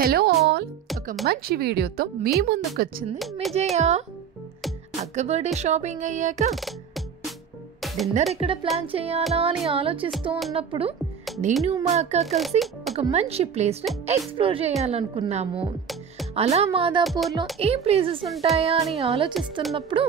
Hello all, ఒక మంచి వీడియోతో మీ ముందుకు వచ్చింది విజయ. అక్క బర్త్డే షాపింగ్ అయ్యాక డిన్నర్ ఎక్కడ ప్లాన్ చేయాలా అని ఆలోచిస్తూ ఉన్నప్పుడు నేను మా అక్క కలిసి ఒక మంచి ప్లేస్ని ఎక్స్ప్లోర్ చేయాలనుకున్నాము. అలా మాదాపూర్లో ఏ ప్లేసెస్ ఉంటాయా అని ఆలోచిస్తున్నప్పుడు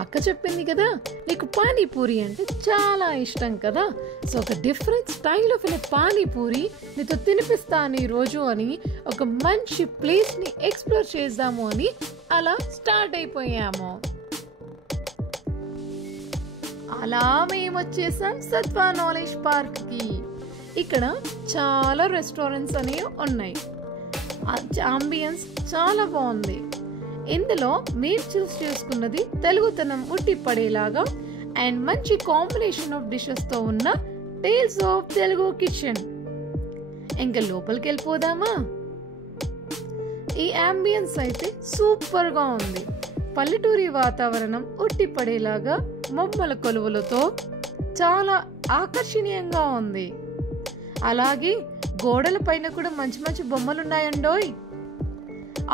అక్క చెప్పింది కదా, నీకు పానీపూరి అంటే చాలా ఇష్టం కదా, సో ఒక డిఫరెంట్ స్టైల్ ఆఫ్ పానీపూరి నీతో తినిపిస్తాను ఈరోజు అని ఒక మంచి ప్లేస్ని ఎక్స్ప్లోర్ చేద్దాము అని అలా స్టార్ట్ అయిపోయాము. అలా మేము వచ్చేసాం సత్వా నాలెడ్జ్ పార్క్కి. ఇక్కడ చాలా రెస్టారెంట్స్ అనేవి ఉన్నాయి. అంబియన్స్ చాలా బాగుంది. ఇందులో మీరు చూస్ చేసుకున్నది తెలుగుతనం ఉట్టి పడేలాగా అండ్ మంచి కాంబినేషన్ ఆఫ్ డిషెస్తో ఉన్న టేల్స్ ఆఫ్ తెలుగు కిచెన్. ఇంకా లోపలికి వెళ్ళిపోదామా? ఈ అంబియన్స్ అయితే సూపర్గా ఉంది. పల్లెటూరి వాతావరణం ఉట్టి పడేలాగా బొమ్మల కొలువులతో చాలా ఆకర్షణీయంగా ఉంది. అలాగే గోడల పైన కూడా మంచి మంచి బొమ్మలు ఉన్నాయండోయ్.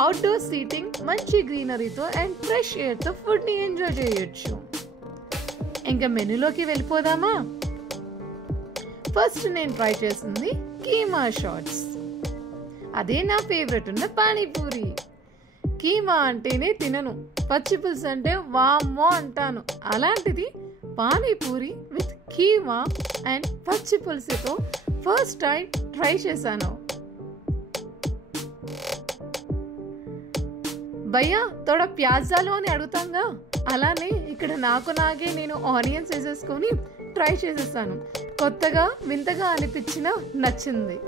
అవుట్డోర్ సీటింగ్, మంచి గ్రీనరీతో అండ్ ఫ్రెష్ ఎయిర్తో ఫుడ్ని ఎంజాయ్ చేయొచ్చు. ఇంకా మెనూలోకి వెళ్ళిపోదామా? ఫస్ట్ నేను ట్రై చేసింది కీమా షాట్స్. అదే నా ఫేవరెట్ ఉన్న పానీపూరి. కీమా అంటేనే తినను, పచ్చి పులుసు అంటే వామ్మో అంటాను. అలాంటిది పానీపూరి విత్ కీమా అండ్ పచ్చి పులుసుతో ఫస్ట్ టైం ట్రై చేశాను. భయ్యా తోడా ప్యాజాలు అని అడుగుతాంగా, అలానే ఇక్కడ నాకే నేను ఆనియన్స్ వేసేసుకొని ట్రై చేసేసాను. కొత్తగా వింతగా అనిపించిన నచ్చింది.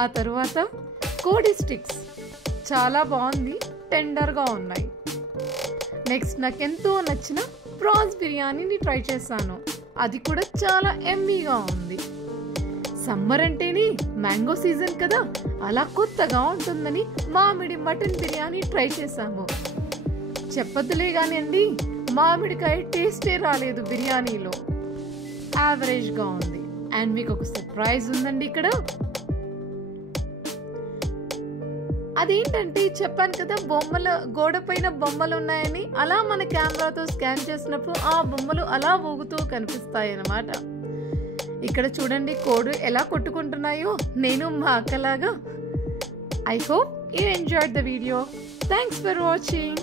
ఆ తర్వాత కోడి స్టిక్స్ చాలా బాగుంది, టెండర్గా ఉన్నాయి. నెక్స్ట్ నాకెంతో నచ్చిన ప్రాన్స్ బిర్యానీని ట్రై చేశాను. అది కూడా చాలా ఎమ్మీగా ఉంది. సమ్మర్ అంటేనే మ్యాంగో సీజన్ కదా, అలా కొత్తగా ఉంటుందని మామిడి మటన్ బిర్యానీ ట్రై చేశాము. చెప్పదులే కానివ్వండి, మామిడికాయ టేస్టే రాలేదు బిర్యానీలో. యావరేజ్గా ఉంది. అండ్ మీకు ఒక సర్ప్రైజ్ ఉందండి ఇక్కడ. అదేంటంటే చెప్పాను కదా, గోడ పైన బొమ్మలు ఉన్నాయని. అలా మన కెమెరాతో స్కాన్ చేసినప్పుడు ఆ బొమ్మలు అలా ఊగుతూ కనిపిస్తాయి అన్నమాట. ఇక్కడ చూడండి కోడి ఎలా కొట్టుకుంటున్నాయో, నేను మా అక్కలాగా. I hope you enjoyed the video. Thanks for watching.